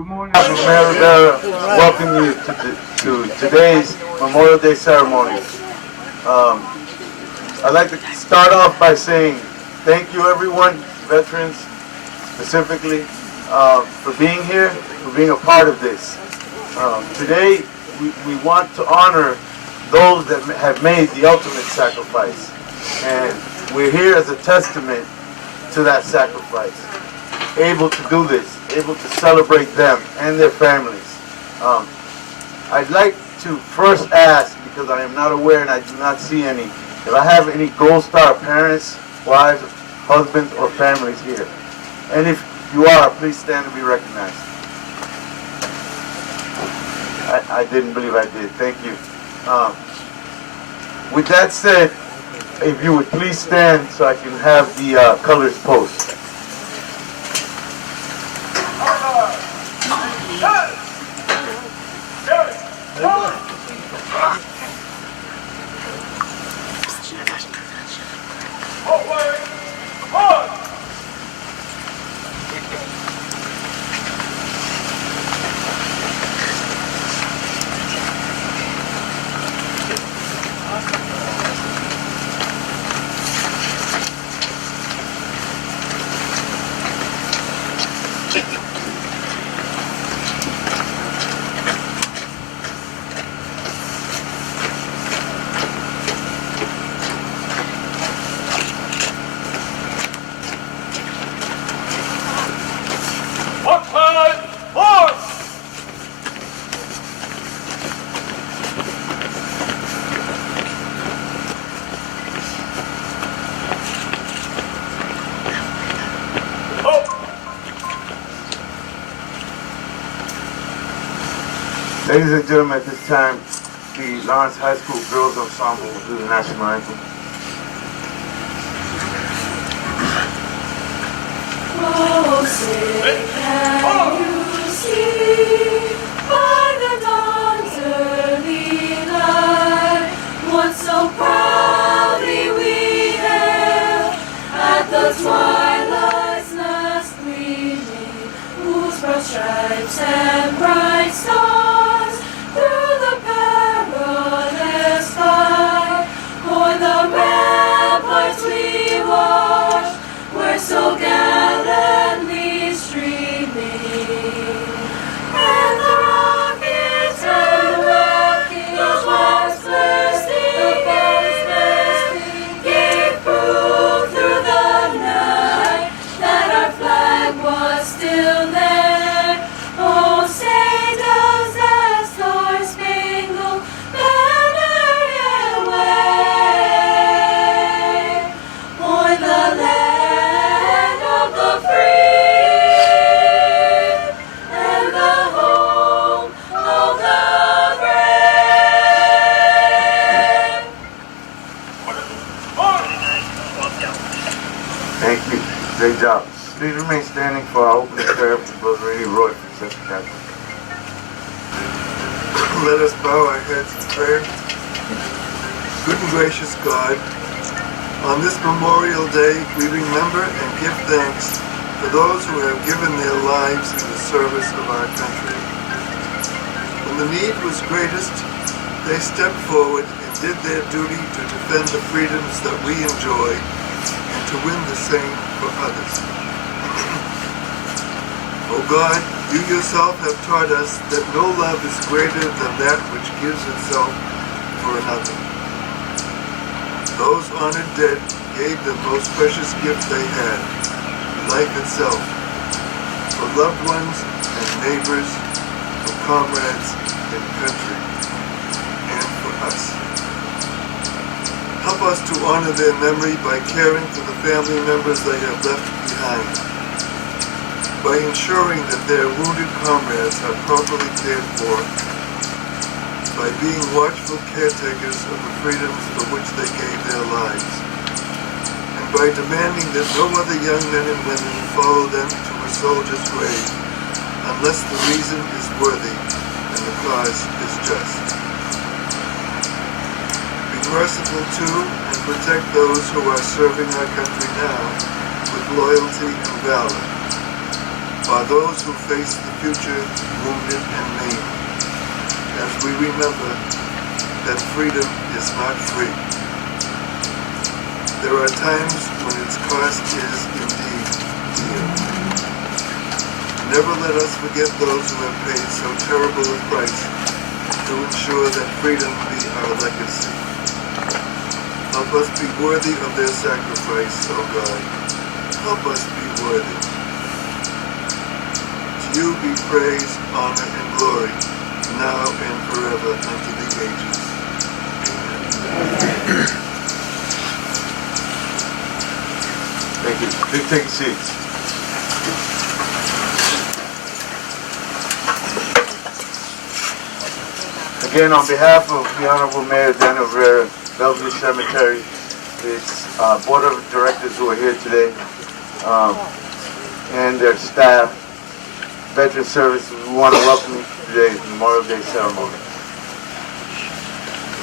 Good morning from Maribel. Welcome you to today's Memorial Day ceremony. I'd like to start off by saying thank you everyone, veterans specifically, for being here, for being a part of this. Today we want to honor those that have made the ultimate sacrifice. And we're here as a testament to that sacrifice. Able to do this, able to celebrate them and their families. I'd like to first ask, because I am not aware and I do not see any, if I have any Gold Star parents, wives, husbands, or families here. And if you are, please stand to be recognized. I didn't believe I did. Thank you. With that said, if you would please stand so I can have the colors post. Ladies and gentlemen, at this time, the Lawrence High School Girls Ensemble will do the national anthem. Oh, say, can you see by the dawn's early light what so proudly we hailed at the twilight's last gleaming, whose broad stripes and bright stars through the perilous fight o'er the ramparts we watched were so gallantly streaming, and the rockets was bursting, gave proof through the night that our flag was still there. Oh, say does that star-spangled banner yet wave o'er the land of the free and the home of the brave? Thank you. Great job. Please remain standing for our opening prayer from Brother Randy Roy from Central Catholic. Let us bow our heads in prayer. Good and gracious God, on this Memorial Day, we remember and give thanks for those who have given their lives in the service of our country. When the need was greatest, they stepped forward and did their duty to defend the freedoms that we enjoy and to win the same for others. O God, you yourself have taught us that no love is greater than that which gives itself for another. Those honored dead gave the most precious gift they had, life itself, for loved ones and neighbors, for comrades and country, and for us. Help us to honor their memory by caring for the family members they have left behind, by ensuring that their wounded comrades are properly cared for, by being watchful caretakers of the freedoms for which they gave their lives, and by demanding that no other young men and women follow them to a soldier's grave unless the reason is worthy and the cause is just. Be merciful to and protect those who are serving our country now with loyalty and valor. by those who face the future wounded and maimed, as we remember that freedom is not free. There are times when its cost is indeed dear. Never let us forget those who have paid so terrible a price to ensure that freedom be our legacy. Help us be worthy of their sacrifice, O God. Help us be worthy. To you be praise, honor, and glory, now and forever unto the ages. Amen. Thank you. Please take seats. Again, on behalf of the Honorable Mayor Daniel Rivera, Bellevue Cemetery, its Board of Directors who are here today, and their staff, Veteran Services, we want to welcome you to today's Memorial Day ceremony.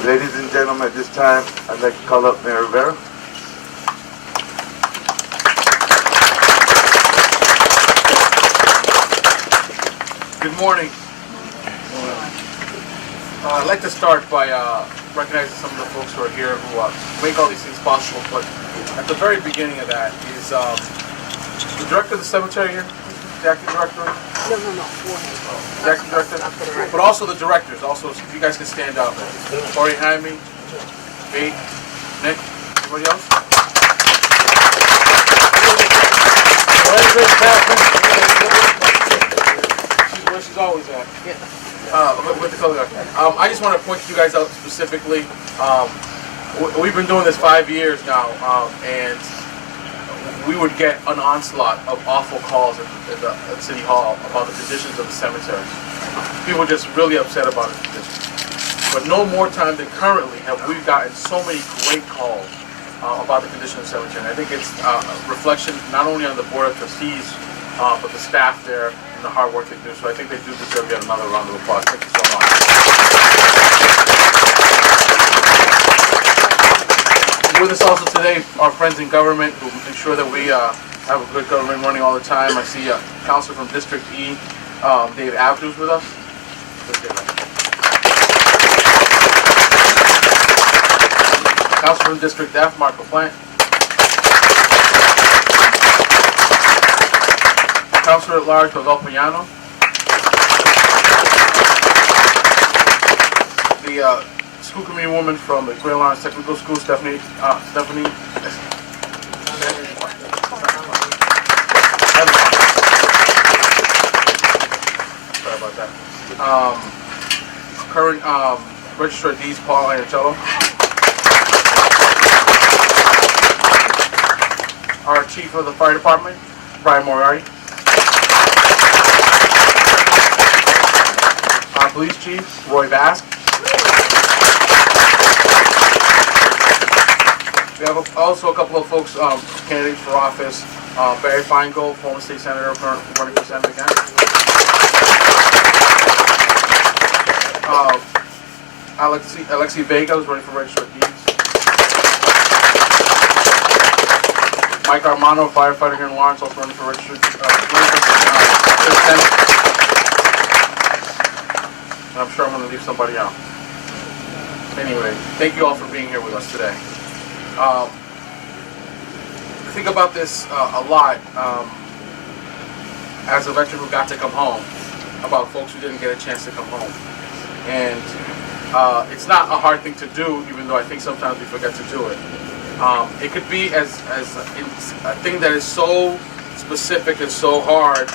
Ladies and gentlemen, at this time, I'd like to call up Mayor Rivera. Good morning. I'd like to start by recognizing some of the folks who are here who make all these things possible. But at the very beginning of that is the director of the cemetery here, the acting director. No. The acting director, but also the directors. Also, if you guys can stand up. Corey, Jaime, me, Nick, anybody else? She's always at. With the color guard. I just want to point you guys out specifically. We've been doing this 5 years now, and we would get an onslaught of awful calls at City Hall about the conditions of the cemetery. People are just really upset about it. But no more time than currently have we gotten so many great calls about the condition of the cemetery. And I think it's a reflection not only on the Board of Trustees, but the staff there and the hard work they do. So I think they do deserve yet another round of applause. Thank you so much. With us also today, our friends in government who ensure that we have a good government running all the time. I see a counselor from District E, Dave Abdu's with us. Counselor from District F, Mark LaPlante. Counselor at Large, Miguel Piano. The school committee woman from the Quail Lawrence Technical School, Stephanie. Sorry about that. Current Registrar of Deeds, Paul Iancello. Our Chief of the Fire Department, Brian Moriarty. Our Police Chief, Roy Bask. We have also a couple of folks, candidates for office. Barry Feingold, former state senator, running for Senate again. Alexi Vega, who's running for Registrar of Deeds. Mike Armano, firefighter here in Lawrence, also running for Registrar of Senate. And I'm sure I'm going to leave somebody out. Anyway, thank you all for being here with us today. I think about this a lot as a veteran who got to come home, about folks who didn't get a chance to come home. And it's not a hard thing to do, even though I think sometimes we forget to do it. It could be as a thing that is so specific and so hard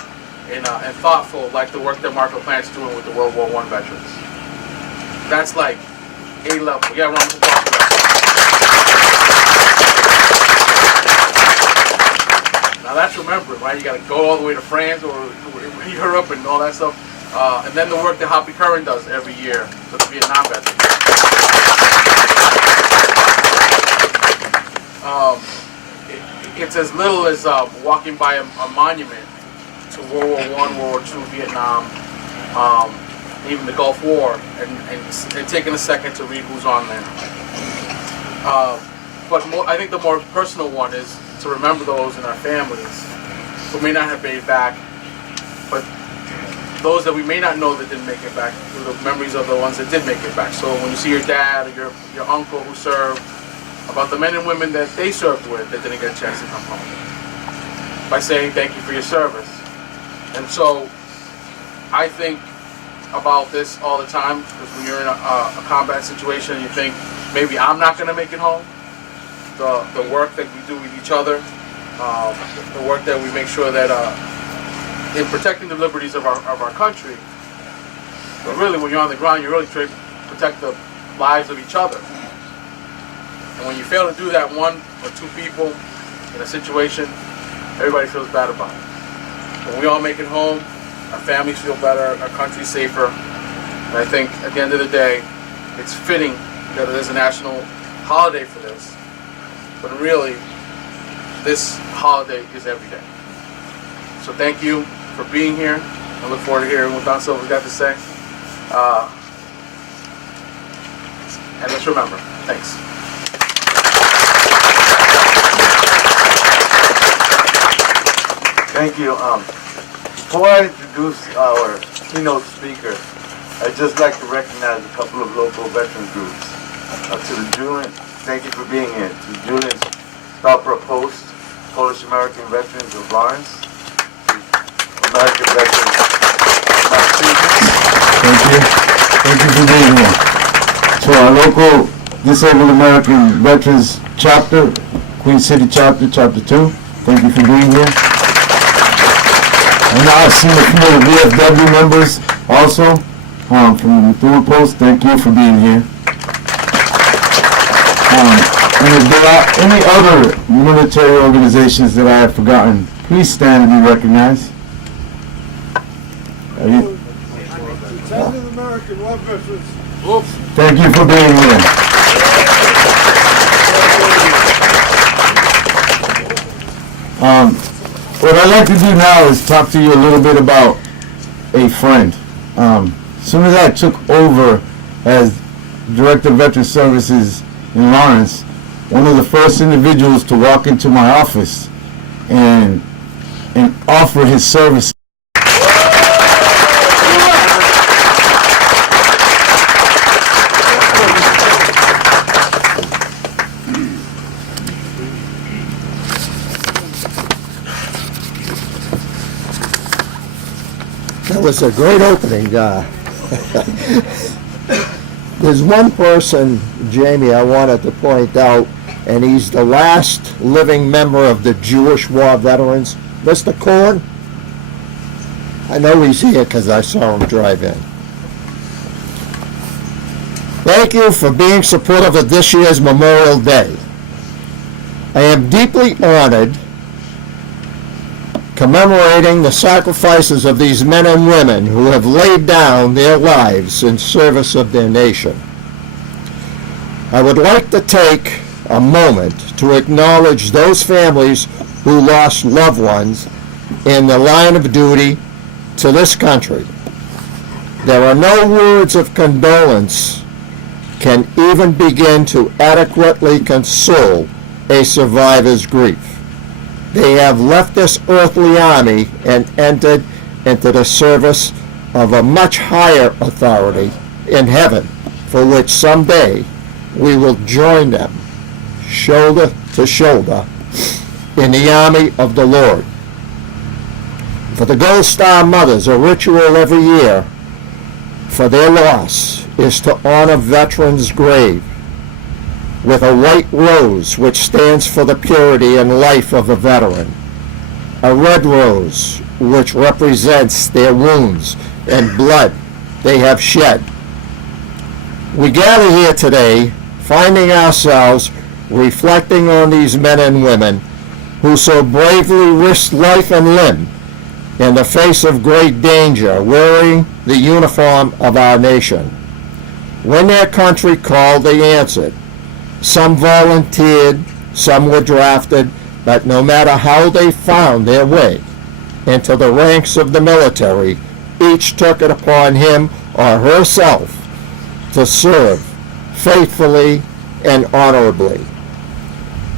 and thoughtful, like the work that Mark LaPlante's doing with the World War I veterans. That's like A-level. Yeah, round of applause for that. Now that's remembering, right? You got to go all the way to France or Europe and all that stuff. And then the work that Hoppy Curran does every year for the Vietnam veterans. It's as little as walking by a monument to World War I, World War II, Vietnam, even the Gulf War, and taking a second to read who's on there. But I think the more personal one is to remember those in our families who may not have made back but those that we may not know that didn't make it back, through the memories of the ones that did make it back. So when you see your dad or your uncle who served, about the men and women that they served with that didn't get a chance to come home, by saying thank you for your service. And so I think about this all the time, because when you're in a combat situation and you think maybe I'm not going to make it home, the work that we do with each other, the work that we make sure that in protecting the liberties of our country, but really when you're on the ground, you're really trying to protect the lives of each other. And when you fail to do that, one or two people in a situation, everybody feels bad about it. When we all make it home, our families feel better, our country's safer. And I think at the end of the day, it's fitting that there's a national holiday for this. But really, this holiday is every day. So thank you for being here. I look forward to hearing what Don Silva's got to say. And let's remember. Thanks. Thank you. Before I introduce our keynote speaker, I'd just like to recognize a couple of local veteran groups. To the Julian, thank you for being here. To the Julian Stopper Post, Polish American Veterans of Lawrence, American Veterans. Thank you. Thank you for being here. To our local Disabled American Veterans chapter, Queen City chapter, chapter 2, thank you for being here. And I've seen a few of the VFW members also from the Methuen Post. Thank you for being here. And if there are any other military organizations that I have forgotten, please stand and be recognized. American War Veterans. Thank you for being here. What I'd like to do now is talk to you a little bit about a friend. As soon as I took over as Director of Veteran Services in Lawrence, one of the first individuals to walk into my office and offer his services That was a great opening. There's one person, Jamie, I wanted to point out, and he's the last living member of the Jewish War Veterans, Mr. Korn. I know he's here because I saw him drive in. Thank you for being supportive of this year's Memorial Day. I am deeply honored commemorating the sacrifices of these men and women who have laid down their lives in service of their nation. I would like to take a moment to acknowledge those families who lost loved ones in the line of duty to this country. There are no words of condolence can even begin to adequately console a survivor's grief. They have left this earthly army and entered into the service of a much higher authority in heaven, for which someday we will join them, shoulder to shoulder, in the army of the Lord. For the Gold Star Mothers, a ritual every year for their loss is to honor veterans' grave with a white rose, which stands for the purity and life of a veteran, a red rose, which represents their wounds and blood they have shed. We gather here today, finding ourselves reflecting on these men and women who so bravely risked life and limb in the face of great danger, wearing the uniform of our nation. When their country called, they answered. Some volunteered, some were drafted, but no matter how they found their way into the ranks of the military, each took it upon him or herself to serve faithfully and honorably.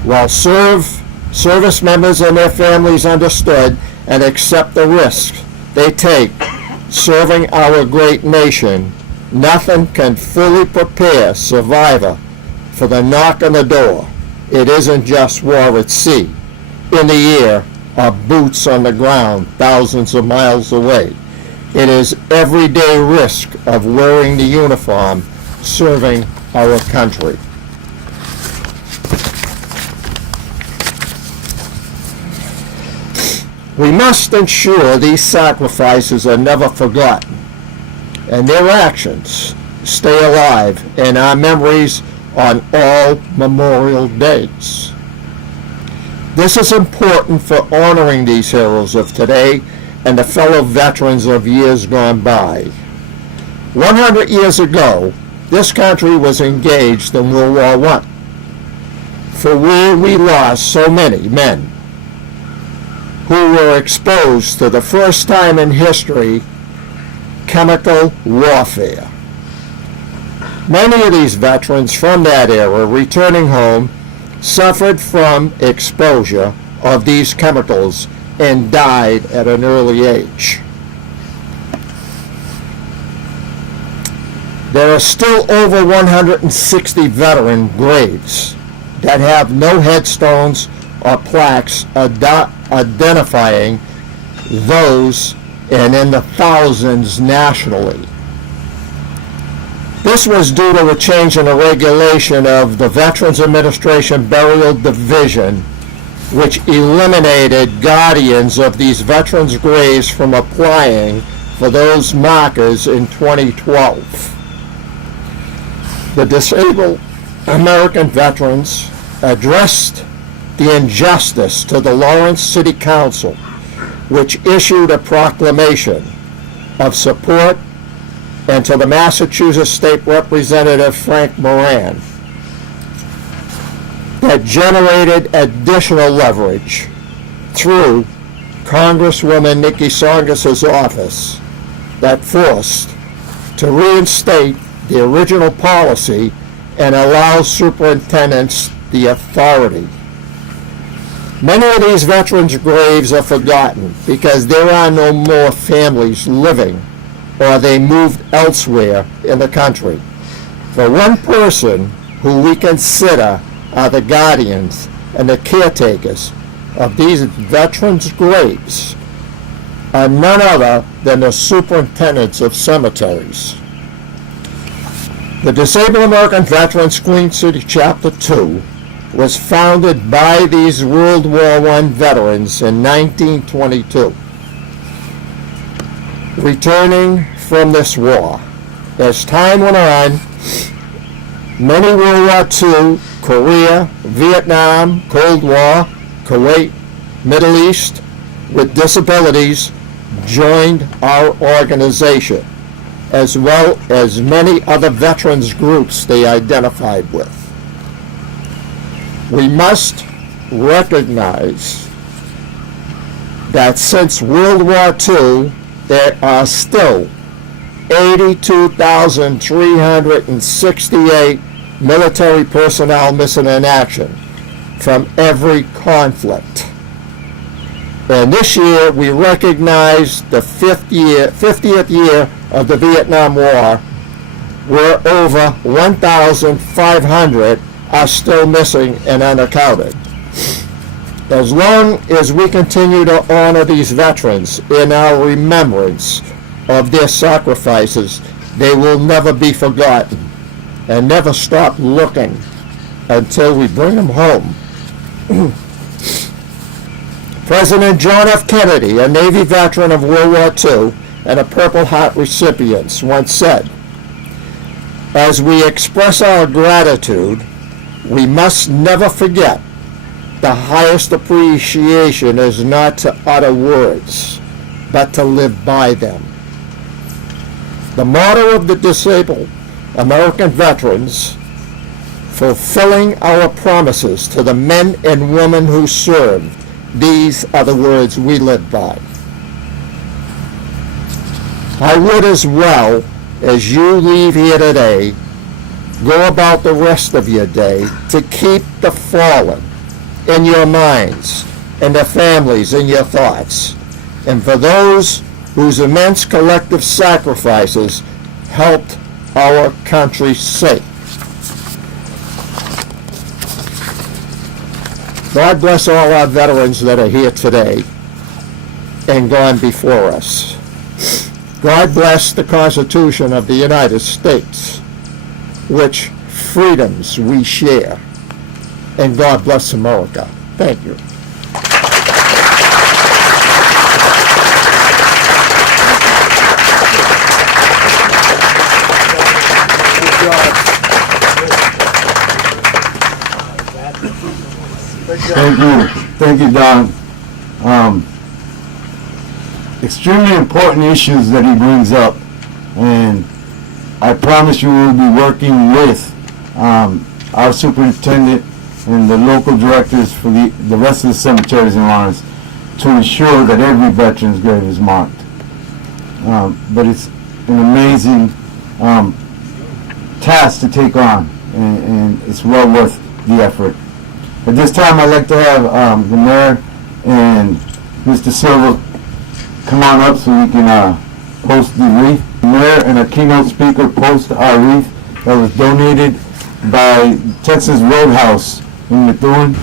While service members and their families understood and accept the risks they take serving our great nation, nothing can fully prepare survivor for the knock on the door. It isn't just war at sea, in the air, or boots on the ground thousands of miles away. It is everyday risk of wearing the uniform, serving our country. We must ensure these sacrifices are never forgotten, and their actions stay alive in our memories on all Memorial Days. This is important for honoring these heroes of today and the fellow veterans of years gone by. 100 years ago, this country was engaged in World War I, for where we lost so many men who were exposed to the first time in history chemical warfare. Many of these veterans from that era returning home suffered from exposure of these chemicals and died at an early age. There are still over 160 veteran graves that have no headstones or plaques identifying those, and in the thousands nationally. This was due to a change in the regulation of the Veterans Administration Burial Division, which eliminated guardians of these veterans' graves from applying for those markers in 2012. The Disabled American Veterans addressed the injustice to the Lawrence City Council, which issued a proclamation of support, and to the Massachusetts State Representative Frank Moran, that generated additional leverage through Congresswoman Nikki Tsongas' office that forced to reinstate the original policy and allow superintendents the authority. Many of these veterans' graves are forgotten because there are no more families living, or they moved elsewhere in the country. The one person who we consider are the guardians and the caretakers of these veterans' graves are none other than the superintendents of cemeteries. The Disabled American Veterans Queen City Chapter 2 was founded by these World War I veterans in 1922. Returning from this war, as time went on, many World War II, Korea, Vietnam, Cold War, Kuwait, Middle East, with disabilities joined our organization, as well as many other veterans groups they identified with. We must recognize that since World War II, there are still 82,368 military personnel missing in action from every conflict. And this year we recognize the 50th year of the Vietnam War, where over 1,500 are still missing and unaccounted. As long as we continue to honor these veterans in our remembrance of their sacrifices, they will never be forgotten and never stop looking until we bring them home. President John F. Kennedy, a Navy veteran of World War II and a Purple Heart recipient, once said, "As we express our gratitude, we must never forget the highest appreciation is not to utter words, but to live by them." The motto of the Disabled American Veterans, fulfilling our promises to the men and women who served, these are the words we live by. I would, as well as you leave here today, go about the rest of your day to keep the fallen in your minds and their families in your thoughts. And for those whose immense collective sacrifices helped our country sink. God bless all our veterans that are here today and gone before us. God bless the Constitution of the United States, which freedoms we share. And God bless America. Thank you. Thank you, Don. Extremely important issues that he brings up, and I promise you we'll be working with our superintendent and the local directors for the rest of the cemeteries in Lawrence to ensure that every veteran's grave is marked. But it's an amazing task to take on, and it's well worth the effort. At this time, I'd like to have the mayor and Mr. Silva come on up so we can post the wreath. The mayor and our keynote speaker post our wreath that was donated by Texas Roadhouse in Methuen.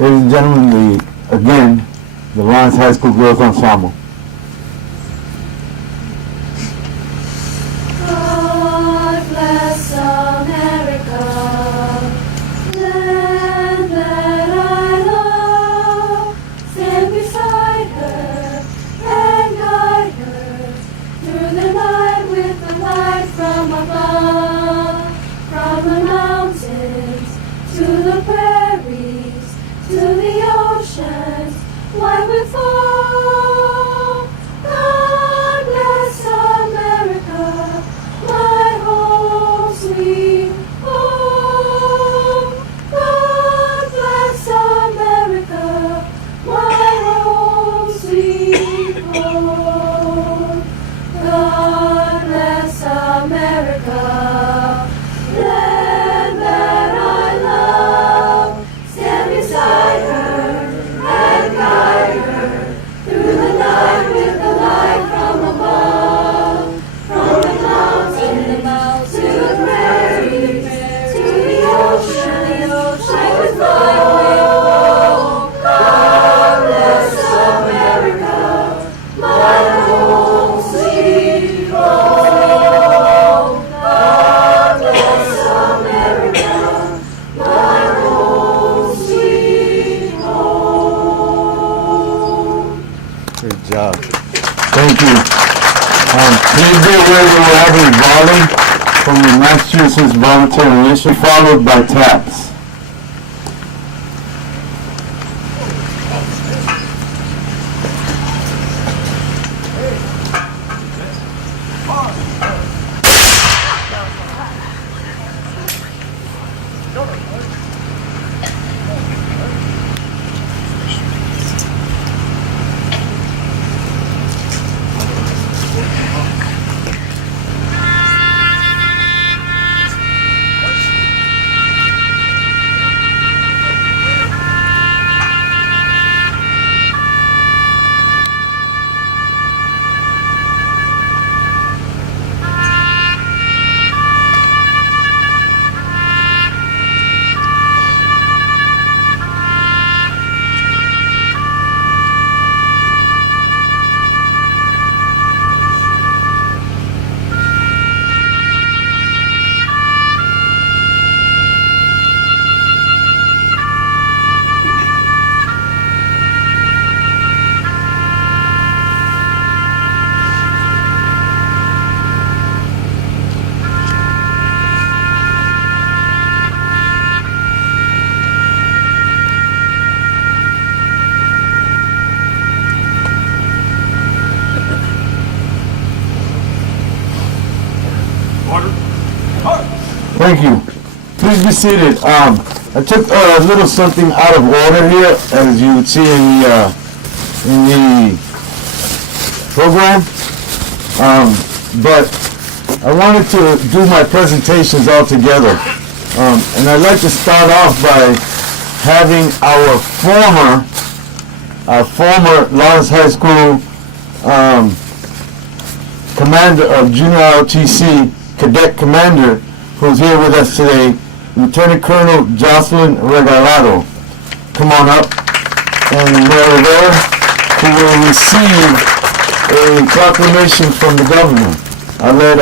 Ladies and gentlemen, the Lawrence High School Girls Ensemble. God bless America, land that I love. Stand beside her and guide her through the night with the light from above. From the mountains to the prairies, to the oceans, wide with fall. God bless America, my home sweet home. God bless America, my home sweet home. God bless America, land that I love. Stand beside her and guide her through the night with the light from above. From the mountains to the prairies, to the ocean, shine with light home. God bless America, my home sweet home. God bless America, my home sweet home. Good job. Thank you. Please be aware that we're having volley from the Massachusetts Voluntary Initiative, followed by taps. Thank you. Please be seated. I took a little something out of order here, as you would see in the program. But I wanted to do my presentations all together. And I'd like to start off by having our former Lawrence High School commander of Junior ROTC, Cadet Commander, who's here with us today, Lieutenant Colonel Jocelyn Regalado. Come on up. And Mayor Rivera, who will receive a proclamation from the governor. I'll let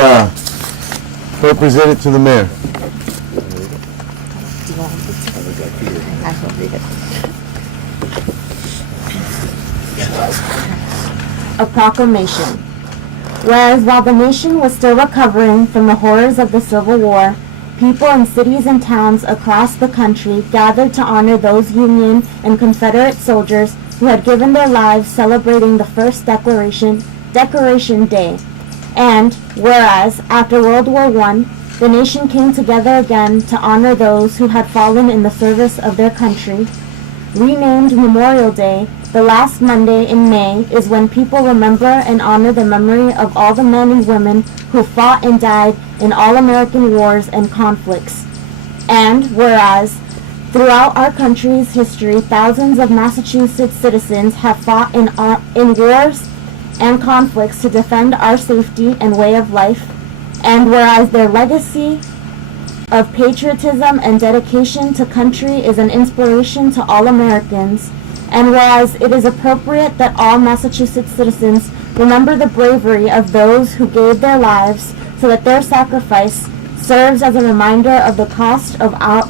her present it to the mayor. I will read it. A proclamation. Whereas while the nation was still recovering from the horrors of the Civil War, people in cities and towns across the country gathered to honor those Union and Confederate soldiers who had given their lives celebrating the first Decoration Day. And whereas, after World War I, the nation came together again to honor those who had fallen in the service of their country, renamed Memorial Day, the last Monday in May is when people remember and honor the memory of all the men and women who fought and died in all American wars and conflicts. And whereas, throughout our country's history, thousands of Massachusetts citizens have fought in wars and conflicts to defend our safety and way of life, and whereas their legacy of patriotism and dedication to country is an inspiration to all Americans, and whereas it is appropriate that all Massachusetts citizens remember the bravery of those who gave their lives so that their sacrifice serves as a reminder of the cost of our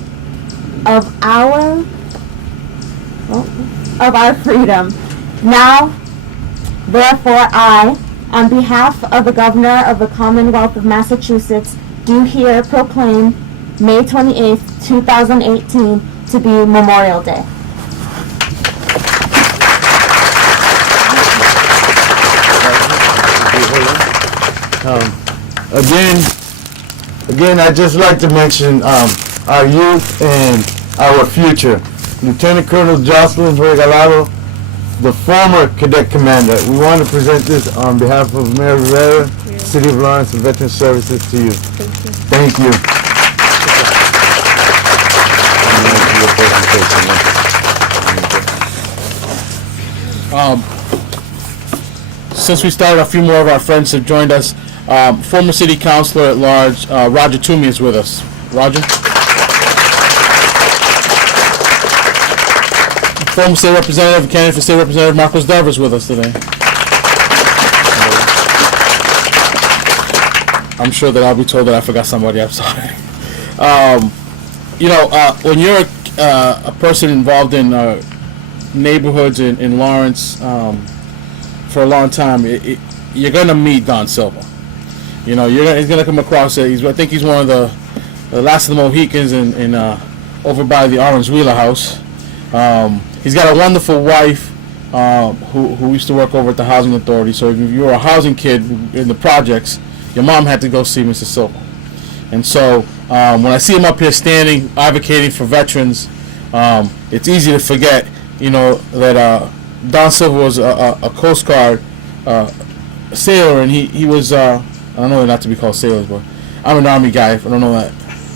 freedom. Now, therefore, I, on behalf of the Governor of the Commonwealth of Massachusetts, do here proclaim May 28th, 2018 to be Memorial Day. Again, I'd just like to mention our youth and our future. Lieutenant Colonel Jocelyn Regalado, the former cadet commander. We want to present this on behalf of Mayor Rivera, City of Lawrence, and Veteran Services to you. Thank you. Since we started, a few more of our friends have joined us. Former City Councilor at Large, Roger Toomey is with us. Roger? Former State Representative, candidate for State Representative Marcos Devers with us today. I'm sure that I'll be told that I forgot somebody. I'm sorry. When you're a person involved in neighborhoods in Lawrence for a long time, you're gonna meet Don Silva. He's gonna come across it. I think he's one of the last of the Mohicans in over by the Orange Wheeler House. He's got a wonderful wife who used to work over at the Housing Authority. So if you were a housing kid in the projects, your mom had to go see Mr. Silva. And so when I see him up here standing, advocating for veterans, it's easy to forget, that Don Silva was a Coast Guard sailor, and he was, I don't know not to be called sailors, but I'm an Army guy. I don't know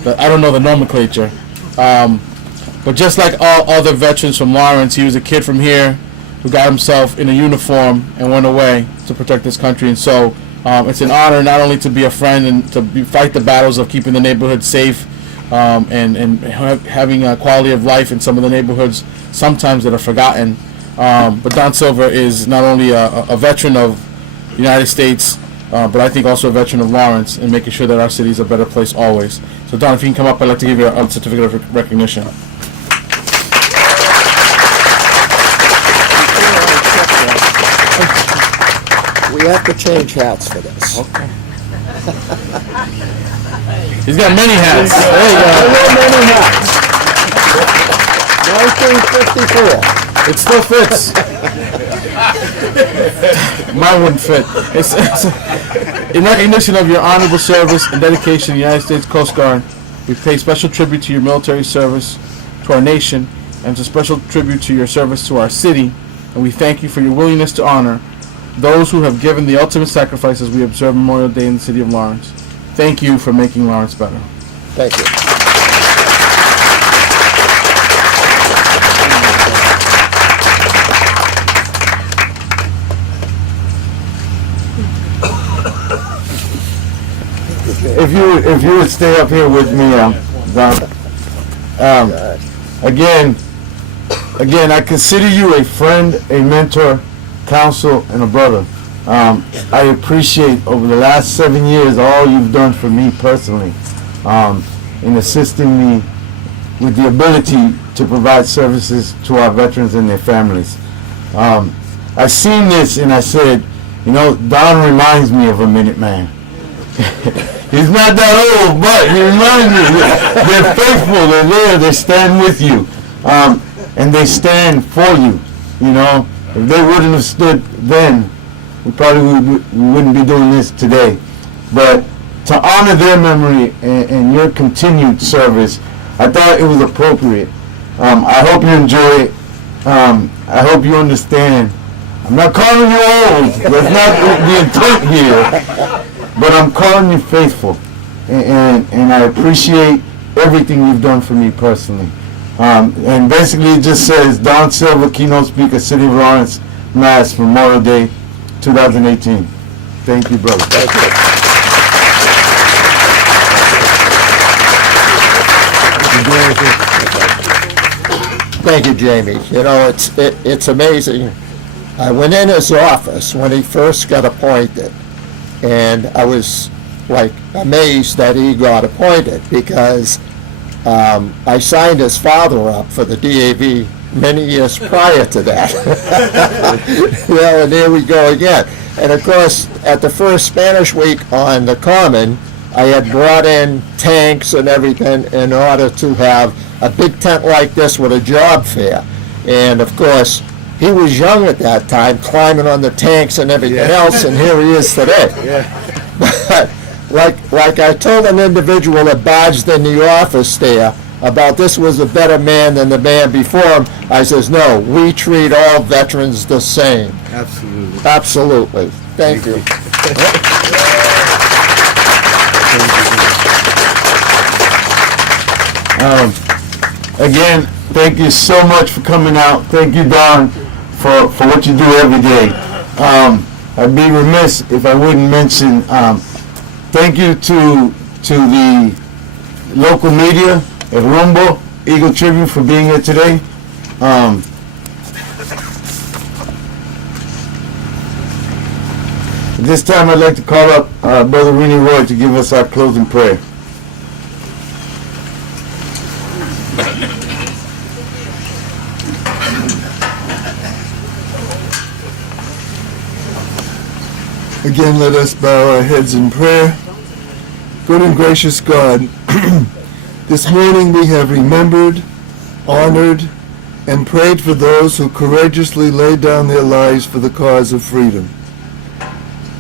that I don't know the nomenclature. But just like all other veterans from Lawrence, he was a kid from here who got himself in a uniform and went away to protect this country. And so it's an honor not only to be a friend and to fight the battles of keeping the neighborhood safe and having a quality of life in some of the neighborhoods sometimes that are forgotten. But Don Silva is not only a veteran of the United States, but I think also a veteran of Lawrence and making sure that our city is a better place always. So Don, if you can come up, I'd like to give you a certificate of recognition. We have to change hats for this. Okay. He's got many hats. There you go. Many hats. 1954. It still fits. Mine wouldn't fit. It's in recognition of your honorable service and dedication to the United States Coast Guard We pay special tribute to your military service, to our nation, and a special tribute to your service to our city, and we thank you for your willingness to honor those who have given the ultimate sacrifice as we observe Memorial Day in the city of Lawrence. Thank you for making Lawrence better. Thank you. If you would stay up here with me, Don. Again, I consider you a friend, a mentor, counsel, and a brother. I appreciate over the last 7 years all you've done for me personally, in assisting me with the ability to provide services to our veterans and their families. I seen this and I said, Don reminds me of a Minuteman. He's not that old, but he reminds me. They're faithful. They're there. They stand with you, and they stand for you. If they wouldn't have stood then, we probably wouldn't be doing this today. But to honor their memory and your continued service, I thought it was appropriate. I hope you enjoy it. I hope you understand. I'm not calling you old. That's not the intent here. But I'm calling you faithful, and I appreciate everything you've done for me personally. And basically it just says, Don Silva, keynote speaker, City of Lawrence, Mass, Memorial Day, 2018. Thank you, brother. Thank you. Thank you, Jamie. It's amazing. I went in his office when he first got appointed, and I was amazed that he got appointed because I signed his father up for the DAV many years prior to that. And there we go again. And of course, at the first Spanish week on the Common, I had brought in tanks and everything in order to have a big tent like this with a job fair. And of course, he was young at that time, climbing on the tanks and everything else, and here he is today. But like I told an individual that badged in the office there about this was a better man than the man before him, I says, no, we treat all veterans the same. Absolutely. Absolutely. Thank you. Again, thank you so much for coming out. Thank you, Don, for what you do every day. I'd be remiss if I wouldn't mention thank you to the local media at Rumble, Eagle Tribune, for being here today. This time I'd like to call up Brother Rennie Roy to give us our closing prayer. Again, let us bow our heads in prayer. Good and gracious God, this morning we have remembered, honored, and prayed for those who courageously laid down their lives for the cause of freedom.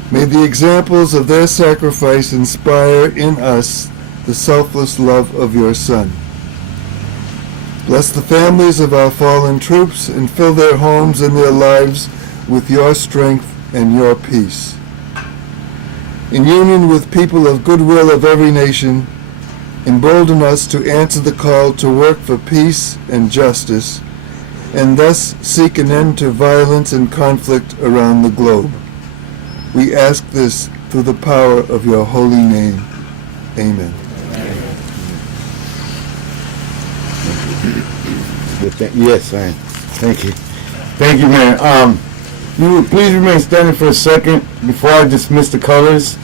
May the examples of their sacrifice inspire in us the selfless love of your Son. Bless the families of our fallen troops and fill their homes and their lives with your strength and your peace. In union with people of goodwill of every nation, embolden us to answer the call to work for peace and justice, and thus seek an end to violence and conflict around the globe. We ask this through the power of your holy name. Amen. Yes, man. Thank you. Thank you, man. You would please remain standing for a second before I dismiss the colors.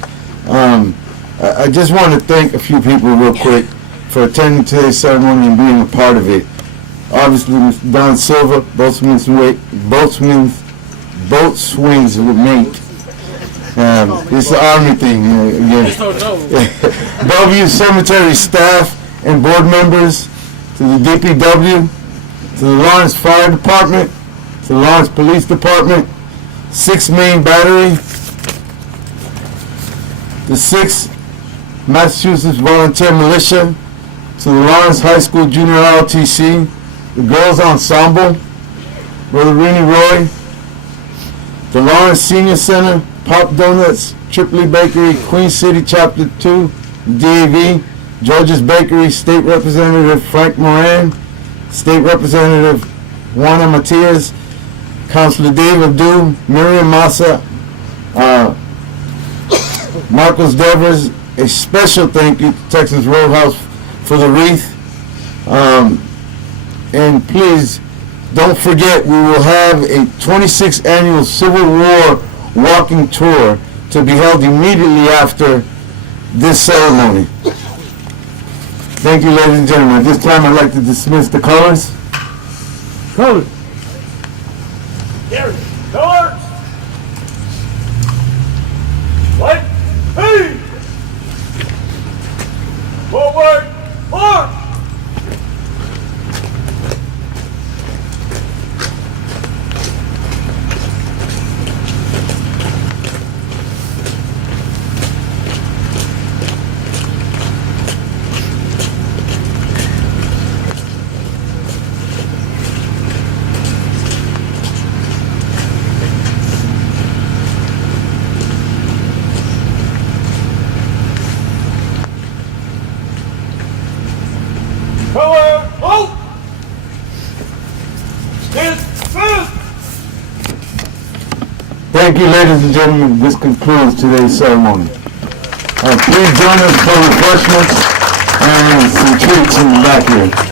I just want to thank a few people real quick for attending today's ceremony and being a part of it. Obviously, Mr. Don Silva, boatswain's with mate. It's the Army thing again. Bellevue Cemetery staff and board members, to the DPW, to the Lawrence Fire Department, to the Lawrence Police Department, 6th Maine Battery, the 6th Massachusetts Volunteer Militia, to the Lawrence High School Junior ROTC, the Girls Ensemble, Brother Rennie Roy, the Lawrence Senior Center, Pop Donuts, Tripoli Bakery, Queen City Chapter 2, DAV, George's Bakery, State Representative Frank Moran, State Representative Juana Matias, Councilor Dave Abdul, Miriam Massa, Marcos Devers. A special thank you to Texas Roadhouse for the wreath. And please don't forget, we will have a 26th annual Civil War walking tour to be held immediately after this ceremony. Thank you, ladies and gentlemen. At this time, I'd like to dismiss the colors. Colors. There, colors. White, hey! Forward, march! Color, vote! Stand fast! Thank you, ladies and gentlemen. This concludes today's ceremony. Please join us for refreshments and some treats in the back here.